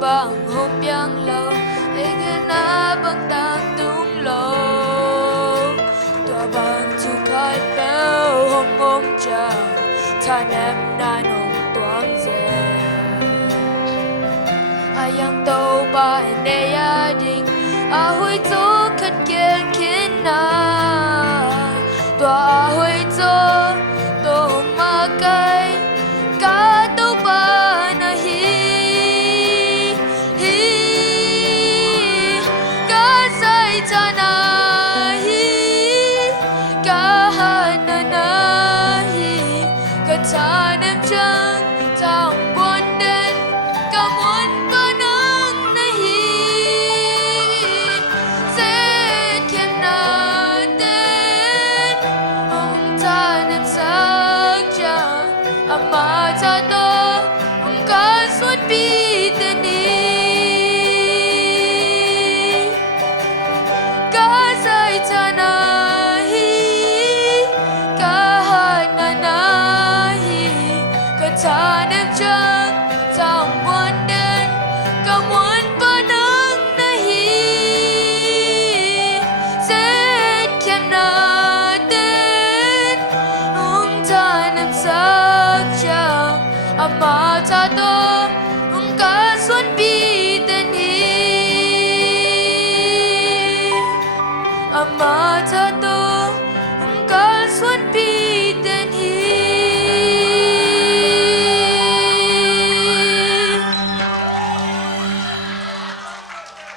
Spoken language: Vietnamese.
bang humpiang lo na bang tang tung lo tua bang tu khai bao hom hom chang than em na nong tuang ze ayang to ba ne ya ding a hui to khat kien kin na tua hui to ma kai ka to ba na hi ka sai cha na hi ka ha na hi ka cha nem chang tang buồn đến cả muốn ba nắng na hi sẽ khiến na đến ông ta nên sắc chang ama cha to ông ca suốt bi tên đi ca sai cha na hi ca ha na hi ca cha nem chang tang buồn đến cả muốn ba nắng na hi sẽ khiến na đến ông ta nem sắc chang ama cha to ông ca suốt